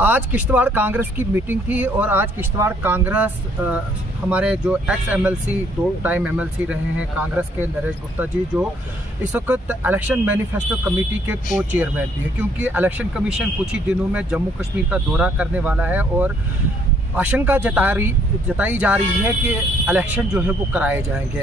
आज किश्तवाड़ कांग्रेस की मीटिंग थी और आज किश्तवाड़ कांग्रेस हमारे जो एक्स एमएलसी 2 टाइम एमएलसी रहे हैं कांग्रेस के नरेश गुप्ता जी, जो इस वक्त इलेक्शन मैनिफेस्टो कमेटी के को चेयरमैन भी है, क्योंकि इलेक्शन कमीशन कुछ ही दिनों में जम्मू कश्मीर का दौरा करने वाला है और आशंका जताई जा रही है कि इलेक्शन जो है वो कराए जाएंगे।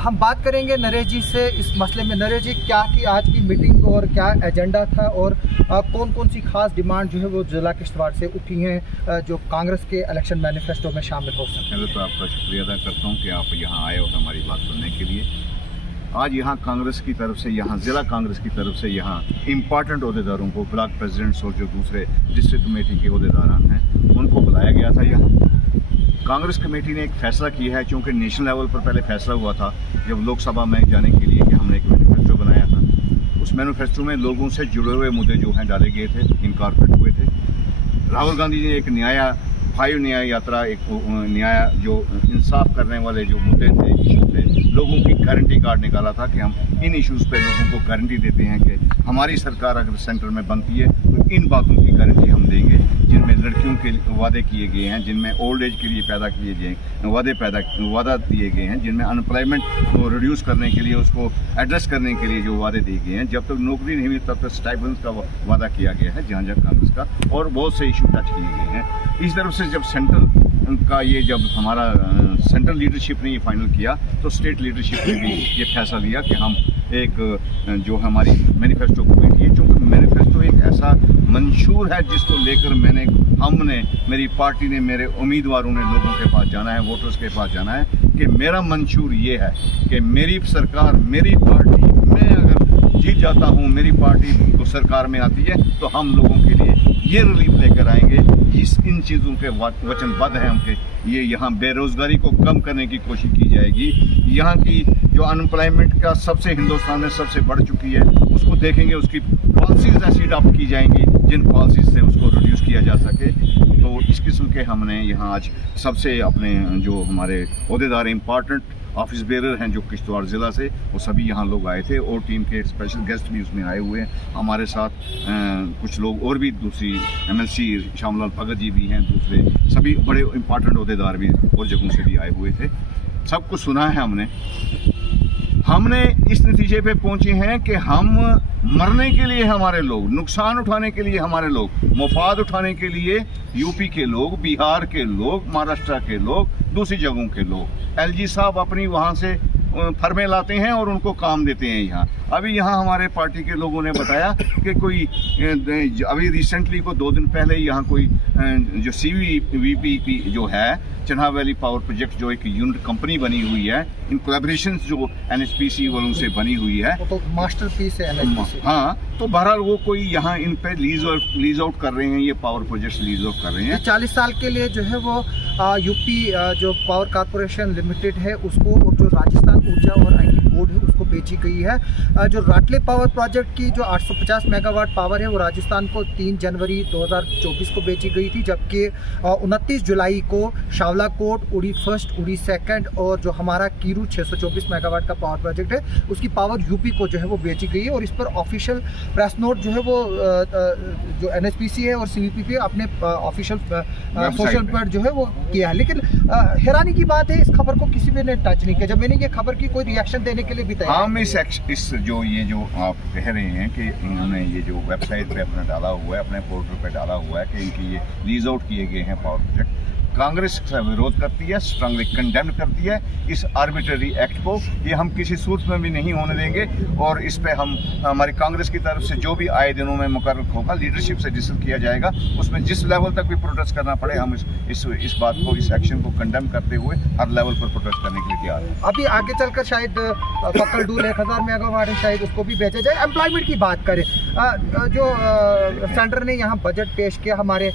हम बात करेंगे नरेश जी से इस मसले में। नरेश जी, क्या की आज की मीटिंग और क्या एजेंडा था और कौन कौन सी खास डिमांड जो है वो जिला किश्तवाड़ से उठी हैं जो कांग्रेस के इलेक्शन मैनिफेस्टो में शामिल हो सकते हैं? पहले तो आपका शुक्रिया अदा करता हूँ कि आप यहाँ आए और हमारी बात सुनने के लिए। आज यहाँ कांग्रेस की तरफ से, यहाँ ज़िला कांग्रेस की तरफ से यहाँ इम्पॉर्टेंट अहदेदारों को, ब्लॉक प्रेसिडेंट्स और जो दूसरे डिस्ट्रिक्ट कमेटी के अहदेदारान हैं, उनको बुलाया गया था। यहाँ कांग्रेस कमेटी ने एक फ़ैसला किया है, चूँकि नेशनल लेवल पर पहले फैसला हुआ था जब लोकसभा में जाने के लिए कि हमने एक मैनिफेस्टो बनाया था। उस मैनिफेस्टो में लोगों से जुड़े हुए मुद्दे जो हैं डाले गए थे, इनकॉर्पोरेट हुए थे। राहुल गांधी जी ने एक न्याय यात्रा, एक न्याय जो इंसाफ करने वाले जो मुद्दे थे, इशू थे, लोगों की गारंटी कार्ड निकाला था कि हम इन इश्यूज़ पे लोगों को गारंटी देते हैं कि हमारी सरकार अगर सेंटर में बनती है तो इन बातों की गारंटी हम देंगे, जिनमें लड़कियों के वादे किए गए हैं, जिनमें ओल्ड एज के लिए पैदा किए गए वादा दिए गए हैं, जिनमें अनएम्प्लॉयमेंट को रिड्यूस करने के लिए, उसको एड्रेस करने के लिए जो वादे दिए गए हैं। जब तक नौकरी नहीं हुई तब तक स्टाइपेंड का वादा किया गया है जहाँ कांग्रेस का, और बहुत से इशू टच किए गए हैं। इस तरफ से जब सेंट्रल का जब हमारा सेंट्रल लीडरशिप ने ये फाइनल किया तो स्टेट लीडरशिप ने भी ये फैसला लिया कि हम एक जो हमारी मैनिफेस्टो कमेटी है, चूँकि मैनिफेस्टो एक ऐसा मंशूर है जिसको लेकर हमने मेरी पार्टी ने, मेरे उम्मीदवारों ने लोगों के पास जाना है, वोटर्स के पास जाना है कि मेरा मंशूर ये है कि मेरी सरकार, मेरी पार्टी, मैं अगर जीत जाता हूँ, मेरी पार्टी तो सरकार में आती है तो हम लोगों के लिए ये रिलीफ लेकर आएंगे। इन चीज़ों के वचनबद्ध हैं हम कि ये यहाँ बेरोज़गारी को कम करने की कोशिश की जाएगी। यहाँ की जो अनएम्प्लॉयमेंट का सबसे हिंदुस्तान में सबसे बढ़ चुकी है, उसको देखेंगे, उसकी पॉलिसीज़ ऐसी अडॉप्ट की जाएंगी जिन पॉलिसीज़ से उसको रिड्यूस किया जा सके। तो इस किस्म के हमने यहाँ आज सबसे अपने जो हमारे अहदेदार इम्पॉर्टेंट ऑफिस बेरर हैं जो किश्तवाड़ ज़िला से, वो सभी यहाँ लोग आए थे और टीम के स्पेशल गेस्ट भी उसमें आए हुए हैं हमारे साथ। कुछ लोग और भी, दूसरी एमएलसी श्यामलाल भगत जी भी हैं, दूसरे सभी बड़े इम्पॉर्टेंट अहदेदार भी और जगहों से भी आए हुए थे। सब कुछ सुना है हमने इस नतीजे पे पहुंचे हैं कि हम मरने के लिए हमारे लोग, नुकसान उठाने के लिए हमारे लोग, मुफाद उठाने के लिए यूपी के लोग, बिहार के लोग, महाराष्ट्र के लोग, दूसरी जगहों के लोग, एलजी साहब अपनी वहाँ से फर्में लाते हैं और उनको काम देते हैं यहाँ। अभी यहाँ हमारे पार्टी के लोगों ने बताया कि कोई अभी रिसेंटली को 2 दिन पहले यहाँ कोई जो CVVP की जो है चन्हा वैली पावर प्रोजेक्ट, जो एक यूनिट कंपनी बनी हुई है इन कोलैबोरेशन जो NHPC वालों से बनी हुई है, तो मास्टर पीस है NHPC। हाँ, तो बहरहाल वो कोई यहाँ इन पे लीज आउट कर रहे हैं, ये पावर प्रोजेक्ट लीज आउट कर रहे हैं। 40 साल के लिए जो है वो यूपी जो पावर कॉरपोरेशन लिमिटेड है उसको, और जो राजस्थान ऊर्जा और IT बोर्ड है उसको बेची गई है। जो राटले पावर प्रोजेक्ट की जो 850 मेगावाट पावर है वो राजस्थान को 3 जनवरी 2024 को बेची गई थी, जबकि 29 जुलाई को शावलाकोट, उड़ी 1, उड़ी 2 और जो हमारा कीरू 624 मेगावाट का पावर प्रोजेक्ट है उसकी पावर यूपी को जो है वो बेची गई है। और इस पर ऑफिशियल प्रेस नोट जो है वो जो NHPC है और CVPP अपने ऑफिशियल सोशल पर जो है वो किया है। लेकिन हैरानी की बात है, इस खबर को किसी भी ने टच नहीं किया। जब मैंने ये खबर की, कोई रिएक्शन देने के लिए भी तैयार। हम इस जो आप कह रहे हैं कि इन्होंने ये जो वेबसाइट पे अपना डाला हुआ है, अपने पोर्टल पे डाला हुआ है कि इनकी ये लीज आउट किए गए हैं पावर प्रोजेक्ट, कांग्रेस का विरोध करती है, स्ट्रांगली कंडेम करती है इस आर्बिट्ररी एक्ट को। ये हम किसी सूरत में भी नहीं होने देंगे और इस पे हम, हमारी कांग्रेस की तरफ से जो भी आए दिनों में मुकर्रर होगा, लीडरशिप से डिस्कस किया जाएगा, उसमें जिस लेवल तक भी प्रोटेस्ट करना पड़े, हम इस बात को, इस एक्शन को कंडेम करते हुए हर लेवल पर प्रोटेस्ट करने के लिए तैयार हैं। अभी आगे चलकर शायद पकड़ूल 1000 मेगावाट है, शायद उसको भी बेचा जाए। एम्प्लॉयमेंट की बात करें, जो सेंटर ने यहाँ बजट पेश किया, हमारे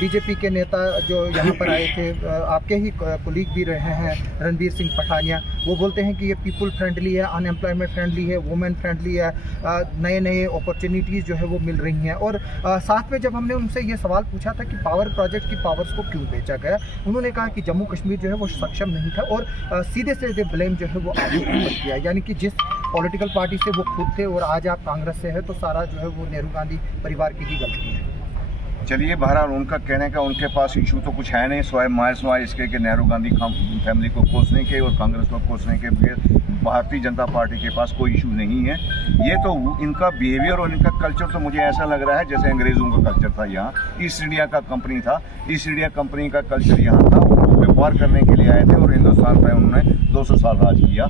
BJP के नेता जो यहाँ पर आए थे, आपके ही कोलीग भी रहे हैं रणबीर सिंह पठानिया, वो बोलते हैं कि ये पीपल फ्रेंडली है, अनएम्प्लॉयमेंट फ्रेंडली है, वुमेन फ्रेंडली है, नए अपॉर्चुनिटीज़ जो है वो मिल रही हैं। और साथ में जब हमने उनसे ये सवाल पूछा था कि पावर प्रोजेक्ट की पावर्स को क्यों बेचा गया, उन्होंने कहा कि जम्मू कश्मीर जो है वो सक्षम नहीं था और सीधे सीधे ब्लेम जो है वो आगे ऊपर किया, यानी कि जिस पॉलिटिकल पार्टी से वो खुद थे और आज आप कांग्रेस से है तो सारा जो है वो नेहरू गांधी परिवार की ही गलती है। चलिए बहरहाल उनका कहने का उनके पास इशू तो कुछ है नहीं, सिवाय इसके कि नेहरू गांधी फैमिली को कोसने के और कांग्रेस को कोसने के बगैर भारतीय जनता पार्टी के पास कोई इशू नहीं है। ये तो इनका बिहेवियर और इनका कल्चर तो मुझे ऐसा लग रहा है जैसे अंग्रेज़ों का कल्चर था। यहाँ ईस्ट इंडिया का कंपनी था, ईस्ट इंडिया कंपनी का कल्चर यहाँ था। वो व्यापार करने के लिए आए थे और हिंदुस्तान पर उन्होंने 200 साल राज किया।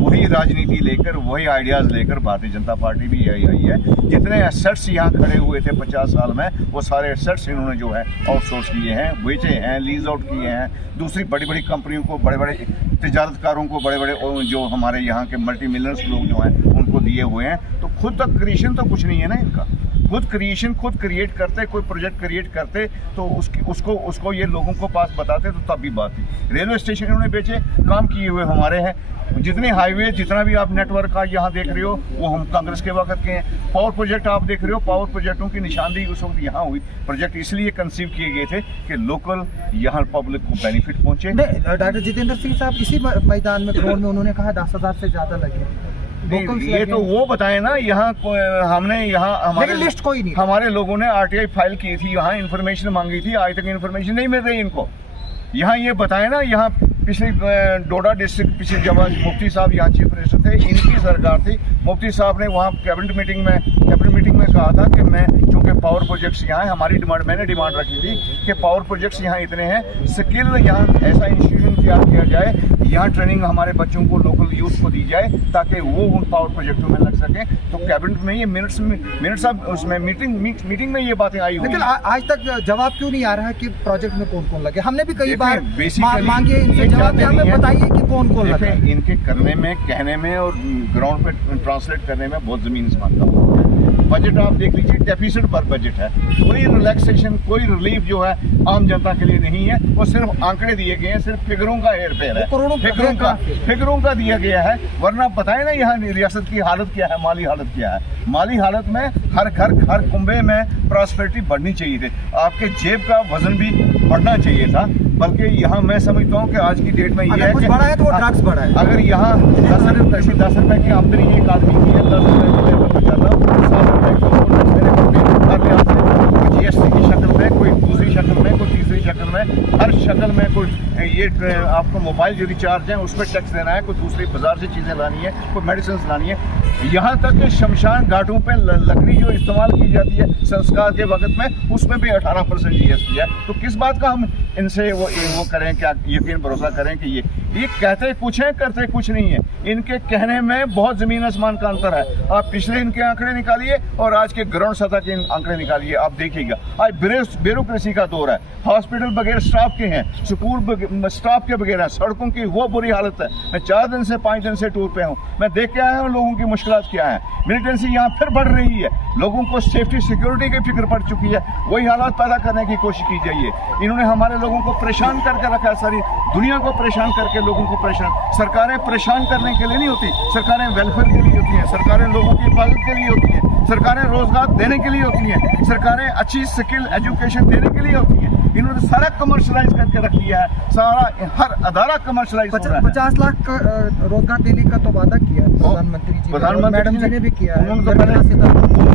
वही राजनीति लेकर, वही आइडियाज़ लेकर भारतीय जनता पार्टी भी यही आई है। जितने एसेट्स यहाँ खड़े हुए थे 50 साल में, वो सारे एसेट्स इन्होंने जो है आउटसोर्स किए हैं, बेचे हैं, लीज आउट किए हैं, दूसरी बड़ी बड़ी कंपनियों को, बड़े बड़े तिजारतकारों को, बड़े बड़े जो हमारे यहाँ के मल्टी मिलियनर्स लोग जो हैं उनको दिए हुए हैं। तो खुद तक क्रिएशन तो कुछ नहीं है ना इनका। खुद क्रिएशन खुद क्रिएट करते, कोई प्रोजेक्ट क्रिएट करते तो उसको ये लोगों को पास बताते तो तब भी बात थी। रेलवे स्टेशन इन्होंने बेचे, काम किए हुए हमारे हैं। जितने हाईवे, जितना भी आप नेटवर्क का यहाँ देख रहे हो वो हम कांग्रेस के वक्त के हैं। पावर प्रोजेक्ट आप देख रहे हो, पावर प्रोजेक्टों की निशानदेही उस वक्त यहाँ हुई। प्रोजेक्ट इसलिए कंसीव किए गए थे कि लोकल यहाँ पब्लिक को बेनिफिट पहुँचे। डॉक्टर जितेंद्र सिंह साहब इसी मैदान में ग्राउंड में उन्होंने कहा 10,000 से ज़्यादा लगे। ये तो वो बताए ना, यहाँ हमने यहाँ हमारे लिस्ट कोई नहीं, हमारे लोगों ने RTI फाइल की थी, यहाँ इन्फॉर्मेशन मांगी थी, आज तक इन्फॉर्मेशन नहीं मिल रही इनको। यहाँ ये बताए ना, यहाँ पिछले डोडा डिस्ट्रिक्ट पिछले जब मुफ्ती साहब यहाँ चीफ मिनिस्टर थे, इनकी सरकार थी। मुफ्ती साहब ने वहाँ कैबिनेट मीटिंग में कहा था कि मैं चूँकि पावर प्रोजेक्ट्स यहाँ है, हमारी डिमांड, मैंने डिमांड रखी थी कि पावर प्रोजेक्ट्स यहाँ इतने हैं, स्किल यहाँ ऐसा इंस्टीट्यूशन तैयार किया जाए, यहाँ ट्रेनिंग हमारे बच्चों को, लोकल यूथ को दी जाए ताकि वो उन पावर प्रोजेक्टों में लग सकें। तो कैबिनेट में ये मिनट्स अब उसमें मीटिंग में ये बातें आई हुई। लेकिन आज तक जवाब क्यों नहीं आ रहा है कि प्रोजेक्ट में कौन कौन लगे? हमने भी कई बार मांगे इनसे जवाब, हमें बताइए कि कौन कौन लगा। इनके करने में, कहने में और ग्राउंड पे ट्रांसलेट करने में बहुत ज़मीन आसमान का फर्क है। बजट आप देख लीजिए, डेफिसिट पर बजट है। कोई रिलैक्सेशन, कोई रिलीफ जो है आम जनता के लिए नहीं है। वो सिर्फ आंकड़े दिए गए हैं, सिर्फ फिगरों का हेर फेर है, फिगरों का दिया गया है। वरना बताए ना यहाँ रियासत की हालत क्या है, माली हालत क्या है। माली हालत में हर घर, हर कुंबे में प्रॉस्पेरिटी बढ़नी चाहिए थी, आपके जेब का वजन भी बढ़ना चाहिए था। बल्कि यहाँ मैं समझता हूँ कि आज की डेट में ये है कि बढ़ा है तो वो ड्रग्स बढ़ा है। अगर यहाँ 10 रुपए की आमदनी एक आदमी की है, 10 रुपए की लेबर पर जाता, 7 रुपए की उसको टैक्स देने पड़ते हैं हर लिहाज से। कोई GST की शक्ल में, कोई दूसरी शक्ल में, कोई तीसरी शक्ल में, हर शक्ल में कोई ये आपको मोबाइल जो रिचार्ज है उस पर टैक्स देना है, कोई दूसरी बाजार से चीज़ें लानी है, कोई मेडिसिन लानी है। यहाँ तक कि शमशान घाटों पे लकड़ी जो इस्तेमाल की जाती है संस्कार के वक्त में, उसमें भी 18% GST है। तो किस बात का हम इनसे वो करें, क्या यकीन भरोसा करें कि ये कहते कुछ है, करते कुछ नहीं है। इनके कहने में बहुत ज़मीन आसमान का अंतर है। आप पिछले इनके आंकड़े निकालिए और आज के ग्राउंड सतह के आंकड़े निकालिए, आप देखिएगा आज ब्यूरोक्रेसी का दौर है। हॉस्पिटल बगैर स्टाफ के हैं, स्कूल स्टाफ के बगैर है, सड़कों की वो बुरी हालत है। मैं 4 दिन से 5 दिन से टूर पे हूँ, मैं देख के आया हूँ लोगों की मुश्किलात क्या है। मिलिटेंसी यहाँ फिर बढ़ रही है, लोगों को सेफ्टी सिक्योरिटी की फिक्र पड़ चुकी है। वही हालात पैदा करने की कोशिश की जाइए। इन्होंने हमारे लोगों को परेशान करके रखा है, सारी दुनिया को परेशान करके लोगों को परेशान। सरकारें परेशान करने के लिए नहीं होती, सरकारें वेलफेयर के लिए होती हैं, सरकारें लोगों की हिफाजत के लिए होती हैं, सरकारें रोजगार देने के लिए होती हैं, सरकारें अच्छी स्किल एजुकेशन देने के लिए होती हैं। इन्होंने सारा कमर्शलाइज करके रख दिया है, सारा हर अदारा कमर्शलाइज हो रहा है। 50 लाख रोजगार देने का तो वादा किया प्रधानमंत्री जी, मैडम जी ने भी किया है। उन्होंने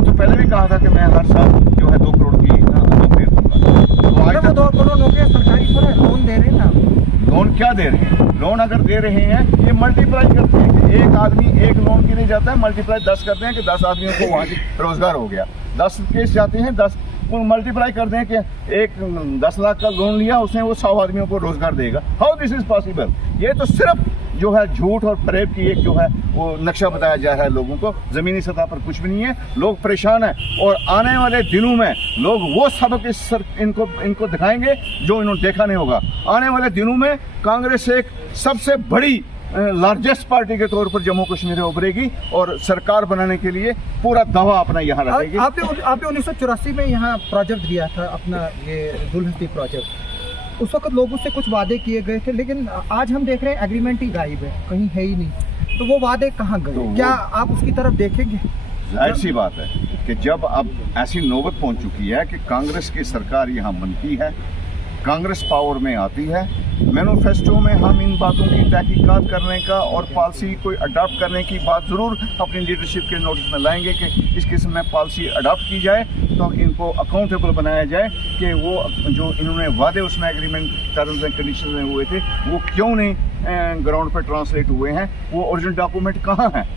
तो पहले भी कहा था कि मैं हर साल जो है 2 करोड़ की नौकरी दूंगा। तो 2 करोड़ नौकरियां सरकारी पर लोन दे रहे हैं ना। लोन क्या दे रहे हैं? लोन अगर दे रहे हैं ये मल्टीप्लाई करते हैं कि एक आदमी एक लोन के लिए जाता है, मल्टीप्लाई 10 करते हैं कि 10 आदमियों को वहाँ की रोजगार हो गया। 10 केस जाते हैं, 10 मल्टीप्लाई करते हैं कि एक 10 लाख का लोन लिया उसने, वो 100 आदमियों को रोजगार देगा। How this is possible? ये तो सिर्फ जो है झूठ और फरेब की एक जो है वो नक्शा बताया जा रहा है लोगों को। ज़मीनी सतह पर कुछ भी नहीं है, लोग परेशान हैं। और आने वाले दिनों में लोग वो सबक इनको दिखाएंगे जो इन्होंने देखा नहीं होगा। आने वाले दिनों में कांग्रेस एक सबसे बड़ी लार्जेस्ट पार्टी के तौर पर जम्मू कश्मीर उभरेगी और सरकार बनाने के लिए पूरा दावा अपना यहाँ रखेगी। आपने 1984 में यहाँ प्रोजेक्ट दिया था अपना, ये दुल्हती प्रोजेक्ट। उस वक्त लोगों से कुछ वादे किए गए थे, लेकिन आज हम देख रहे हैं एग्रीमेंट ही गायब है, कहीं है ही नहीं। तो वो वादे कहाँ गए? तो क्या आप उसकी तरफ देखेंगे? जाहिर सी बात है कि जब अब ऐसी नौबत पहुंच चुकी है कि कांग्रेस की सरकार यहाँ बनती है, कांग्रेस पावर में आती है, मैनिफेस्टो में हम इन बातों की तहकीकात करने का और पॉलिसी को अडॉप्ट करने की बात ज़रूर अपनी लीडरशिप के नोटिस में लाएंगे कि इस किस्म में पॉलिसी अडॉप्ट की जाए, तो इनको अकाउंटेबल बनाया जाए कि वो जो इन्होंने वादे उसमें एग्रीमेंट टर्म्स एंड कंडीशन में हुए थे वो क्यों नहीं ग्राउंड पर ट्रांसलेट हुए हैं, वो ओरिजिनल डॉक्यूमेंट कहाँ हैं,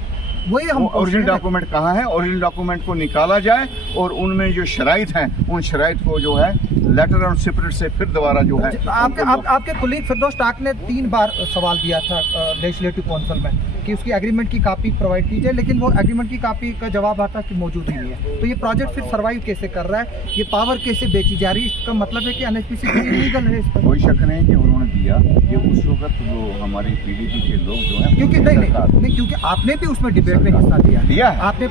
वही हम ओरिजिनल डॉक्यूमेंट कहाँ है, ओरिजिनल डॉक्यूमेंट को निकाला जाए और उनमें जो शराइत हैं उन शराइत को जो है लेटर ऑन स्पिरिट से फिर दोबारा जो है आपके कुलीग फिरदौस टाक ने 3 बार सवाल दिया था लेजिस्लेटिव काउंसिल में कि उसकी एग्रीमेंट की कॉपी प्रोवाइड की जाए, लेकिन वो एग्रीमेंट की कॉपी का जवाब आता कि मौजूद ही नहीं है। तो ये प्रोजेक्ट फिर सर्वाइव कैसे कर रहा है, ये पावर कैसे बेची जा रही है, इसका मतलब है कि एनएचपीसी इलीगल है। इस पर कोई शक नहीं कि उन्होंने दिया, ये उस वक्त जो हमारी पीडीपी के लोग जो हैं क्योंकि नहीं क्योंकि आपने भी उसमें डिबेट में हिस्सा लिया है। है आपने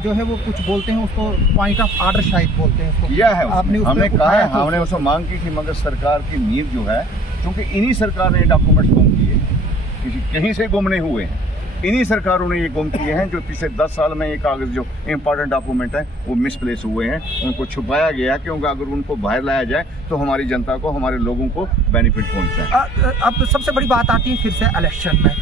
जो है वो कुछ बोलते हैं उसको पॉइंट ऑफ आर्डर शायद बोलते हैं उसको किया है, आपने हमने कहा है, हमने उसको मांग की थी, मगर सरकार की नींव जो है, क्योंकि इन्हीं सरकार ने डॉक्यूमेंट्स गुम किए, कहीं से गुम नहीं हुए हैं, इन्हीं सरकारों ने ये गुम किए हैं। जो पिछले 10 साल में ये कागज जो इम्पोर्टेंट डॉक्यूमेंट है वो मिसप्लेस हुए हैं, उनको छुपाया गया है, क्योंकि अगर उनको बाहर लाया जाए तो हमारी जनता को, हमारे लोगों को बेनिफिट पहुंचे। अब सबसे बड़ी बात आती है फिर से इलेक्शन में।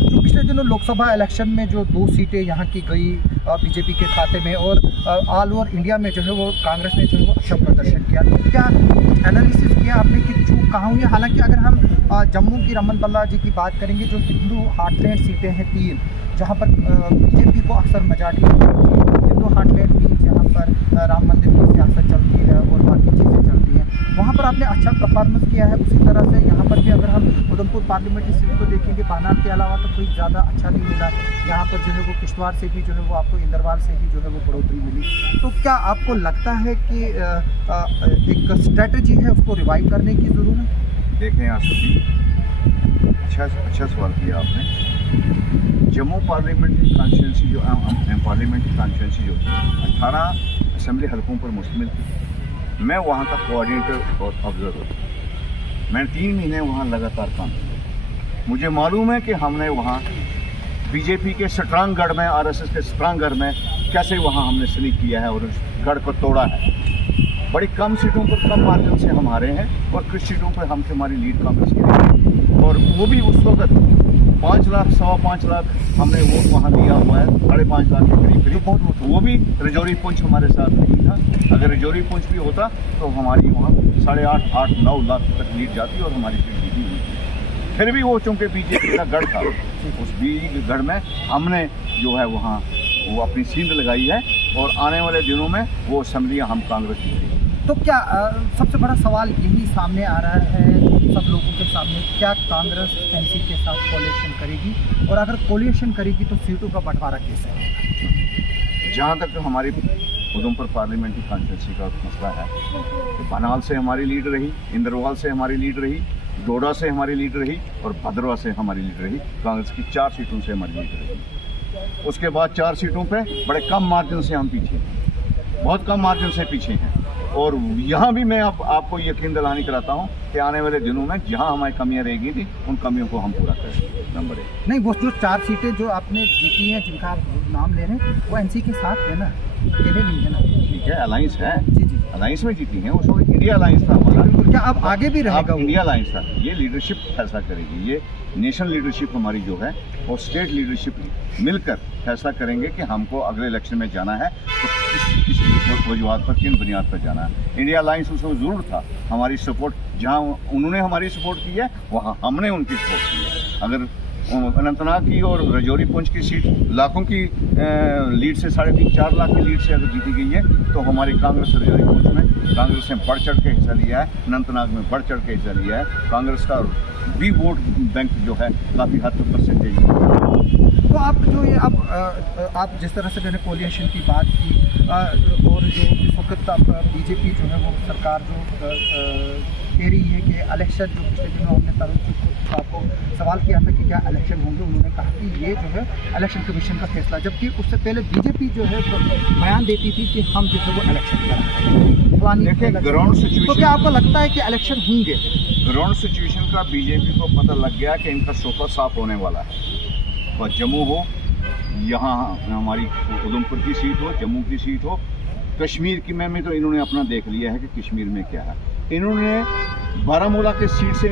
जो पिछले दिनों लोकसभा इलेक्शन में जो 2 सीटें यहाँ की गई बीजेपी के खाते में, और ऑल ओवर इंडिया में जो है वो कांग्रेस ने जो है वो अच्छा प्रदर्शन किया, तो क्या कुछ एनालिसिस किया आपने कि चूक कहाँ हुई है? हालांकि अगर हम जम्मू की रमन बल्ला जी की बात करेंगे, जो हिंदू हार्टलैंड सीटें हैं 3, जहाँ पर बीजेपी को अक्सर मजाटी हिंदू हार्टलैंड 3 जहाँ पर राम मंदिर की सियासत चलती है और बाकी चीज़ें चलती हैं, वहाँ पर आपने अच्छा परफॉर्मेंस किया है। उसी तरह से यहाँ पर भी अगर हम उधमपुर पार्लियामेंट्री सीट को देखेंगे, बानार के अलावा तो कोई ज़्यादा अच्छा नहीं मिला। यहाँ पर जो है वो किश्तवाड़ से भी जो है वो आपको इंदरवाल से भी जो है वो बढ़ोतरी मिली। तो क्या आपको लगता है कि एक स्ट्रेटजी है उसको रिवाइव करने की ज़रूरत है? देखें आसिफ जी, अच्छा सवाल किया आपने। जम्मू पार्लियामेंट्री कॉन्स्टिट्यूंसी जो पार्लियामेंट्री कॉन्स्टिट्यूंसी जो थी 18 असेंबली हलकों पर मुश्तमिल थी। मैं वहाँ का कोऑर्डिनेटर और ऑब्जर्वर, मैंने 3 महीने वहाँ लगातार काम किया। मुझे मालूम है कि हमने वहाँ बीजेपी के स्ट्रांग गढ़ में, आरएसएस के स्ट्रांग गढ़ में कैसे वहाँ हमने स्नीक किया है और उस गढ़ को तोड़ा है। बड़ी कम सीटों पर, कम मार्जिन से हम हारे हैं, और कुछ सीटों पर हमसे हमारी लीड कांग्रेस की रही, और वो भी उस वक्त 5 लाख 5.25 लाख हमने वोट वहाँ दिया हुआ है, 5.5 लाख के करीब। वो भी रजौरी पुंछ हमारे साथ नहीं था। अगर रजौरी पुंछ भी होता तो हमारी वहाँ 8.5-9 लाख तक लीड जाती और हमारी सीट जीती हुई। फिर भी वो चूँकि बीजेपी का गढ़ था, उस बीजेपी गढ़ में हमने जो है वहाँ वो अपनी सींध लगाई है, और आने वाले दिनों में वो असेंबलियाँ हम कांग्रेस जीतेगी। तो क्या सबसे बड़ा सवाल यही सामने आ रहा है सब लोगों के सामने, क्या कांग्रेस एनसी के साथ कोलिशन करेगी, और अगर कोलिशन करेगी तो सीटों का बंटवारा कैसे होगा? जहाँ तक हमारी उधमपुर पार्लियामेंट्री कॉन्स्टिट्यूंसी का मसला है, तो बनाल से हमारी लीड रही, इंदरवाल से हमारी लीड रही, डोडा से हमारी लीड रही, और भद्रवा से हमारी लीड रही। कांग्रेस की 4 सीटों से हमारी लीड रही। उसके बाद 4 सीटों पे बड़े कम मार्जिन से हम पीछे हैं, बहुत कम मार्जिन से पीछे हैं। और यहाँ भी मैं आपको यकीन दिलानी कराता हूँ कि आने वाले दिनों में जहाँ हमारी कमियाँ रहेगी थी, उन कमियों को हम पूरा करेंगे। नंबर 1 नहीं, वो जो 4 सीटें जो आपने जीती हैं, जिनका आप नाम ले रहे हैं, वो एनसी के साथ है ना, अकेले नहीं है ना? ठीक है, अलायंस है, जी, अलायंस में जीती हैं। उसमें इंडिया अलायंस था हमारा। क्या अब आगे भी रहेगा? इंडिया अलायंस था। ये लीडरशिप फैसला करेगी, ये नेशनल लीडरशिप हमारी जो है और स्टेट लीडरशिप मिलकर फैसला करेंगे कि हमको अगले इलेक्शन में जाना है तो किस वजूहत पर, किन बुनियाद पर जाना है। इंडिया अलायंस उसमें ज़रूर था, हमारी सपोर्ट जहाँ उन्होंने हमारी सपोर्ट की है वहाँ हमने उनकी सपोर्ट की है। अगर अनंतनाग की और रजौरी पुंछ की सीट लाखों की लीड से 3.5-4 लाख की लीड से अगर जीती गई है, तो हमारी कांग्रेस रजौरी पुंछ में कांग्रेस ने बढ़ चढ़ के हिस्सा लिया है, अनंतनाग में बढ़ चढ़ के हिस्सा लिया है। कांग्रेस का भी वोट बैंक जो है काफ़ी हद तक परसेंटेज। तो आप जो ये अब आप जिस तरह से मैंने कोलिशन की बात की, और जो इस वक्त आप बीजेपी जो है वो सरकार जो कह रही है कि इलेक्शन, जो पिछले दिनों हमने तरुण आपको सवाल किया था कि क्या इलेक्शन होंगे, उन्होंने कहा कि ये जो है इलेक्शन कमीशन का फैसला, जबकि उससे पहले बीजेपी जो है तो बयान देती थी कि हम जो है वो इलेक्शन कराएंगे। ग्राउंड सिचुएशन, तो क्या आपको लगता है कि इलेक्शन होंगे? ग्राउंड सिचुएशन का बीजेपी को पता लग गया कि इनका सोफा साफ होने वाला है। और जम्मू हो, यहाँ हमारी उधमपुर की सीट हो, जम्मू की सीट हो, कश्मीर की में तो इन्होंने अपना देख लिया है कि कश्मीर में क्या है। इन्होंने बारामूला के सीट से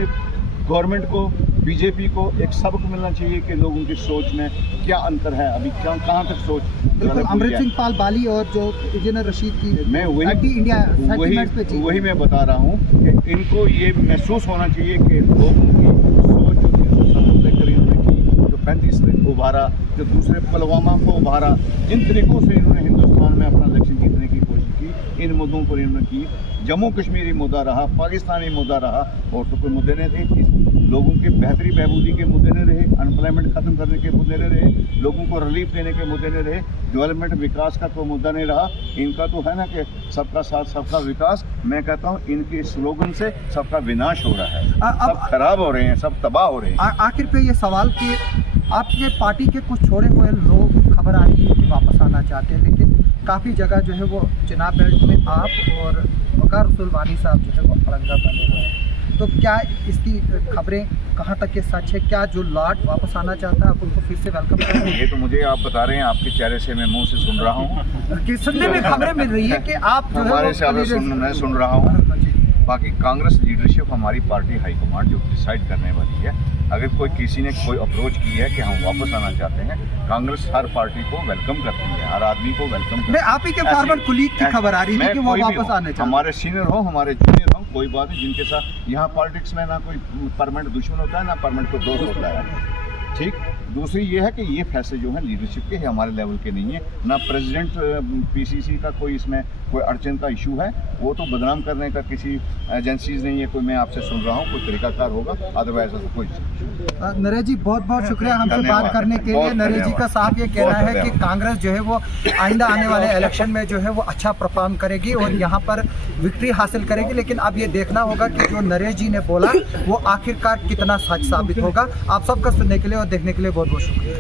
गवर्नमेंट को, बीजेपी को एक सबक मिलना चाहिए कि लोगों की सोच में क्या अंतर है, अभी क्या कहाँ तक सोच बिल्कुल। अमृत सिंह पाल बाली और जो इंजीनियर रशीद की मैं एंटी इंडिया सेंटिमेंट्स पे जी। वही मैं बता रहा हूँ कि इनको ये महसूस होना चाहिए कि लोगों की सोच जो 370 लेकर इन्होंने की, जो 35 ने उभारा, जो दूसरे पुलवामा को उभारा, जिन तरीकों से इन्होंने हिंदुस्तान में अपना इलेक्शन जीतने की कोशिश की, इन मुद्दों पर इन्होंने की। जम्मू कश्मीरी मुद्दा रहा, पाकिस्तानी मुद्दा रहा, और तो कोई मुद्दे नहीं थे। लोगों के बेहतरी बहबूदी के मुद्दे नहीं रहे, अनएम्प्लॉयमेंट खत्म करने के मुद्दे नहीं रहे, लोगों को रिलीफ देने के मुद्दे नहीं रहे, डेवलपमेंट विकास का कोई मुद्दा नहीं रहा। इनका तो है ना कि सबका साथ सबका विकास। मैं कहता हूँ इनके स्लोगन से सबका विनाश हो रहा है, सब खराब हो रहे हैं, सब तबाह हो रहे हैं। आखिर पे ये सवाल कि आपके पार्टी के कुछ छोड़े हुए लोग, खबर आ रही है कि वापस आना चाहते हैं, लेकिन काफ़ी जगह जो है वो चुनाव बेल्ट में आप और वकार रसूल वानी साहब जो है वो अड़ंगा बने हुए हैं। तो क्या इसकी खबरें कहाँ तक के सच है? क्या जो लॉर्ड वापस आना चाहता है आप उनको फिर से वेलकम करेंगे? ये तो मुझे आप बता रहे हैं, आपके चेहरे से मैं मुंह से सुन रहा हूँ कि सुनने में खबरें मिल रही है कि आप जो है हमारे वो से मैं सुन रहा हूँ। बाकी कांग्रेस लीडरशिप, हमारी पार्टी हाईकमांड जो डिसाइड करने वाली है। अगर कोई किसी ने कोई अप्रोच की है कि हम वापस आना चाहते हैं, कांग्रेस हर पार्टी को वेलकम करती है, हर आदमी को वेलकम करती है। आप ही के फॉर्मर कुलीग की खबर आ रही है कि वो वापस आने चाहते हैं। हमारे सीनियर हो, हमारे जूनियर हो, कोई बात नहीं, जिनके साथ यहाँ पॉलिटिक्स में ना कोई परमानेंट दुश्मन होता है, ना परमानेंट कोई दोस्त होता है। ठीक। दूसरी ये है कि ये फैसले जो हैं लीडरशिप के हैं, हमारे लेवल के नहीं है। ना प्रेसिडेंट पीसीसी का कोई इसमें कोई अड़चन का इशू है, वो तो बदनाम करने का किसी एजेंसीज नहीं है। कोई मैं आपसे सुन रहा हूँ, कोई तरीकाकार होगा, अदरवाइज कोई। नरेश जी बहुत बहुत शुक्रिया हमसे बात करने के लिए। नरेश जी का साफ ये कहना है कि कांग्रेस जो है वो आइंदा आने वाले इलेक्शन में जो है वो अच्छा परफॉर्म करेगी और यहाँ पर विक्ट्री हासिल करेगी, लेकिन अब ये देखना होगा कि जो नरेश जी ने बोला वो आखिरकार कितना सच साबित होगा। आप सबका सुनने के लिए और देखने के लिए बहुत बहुत शुक्रिया।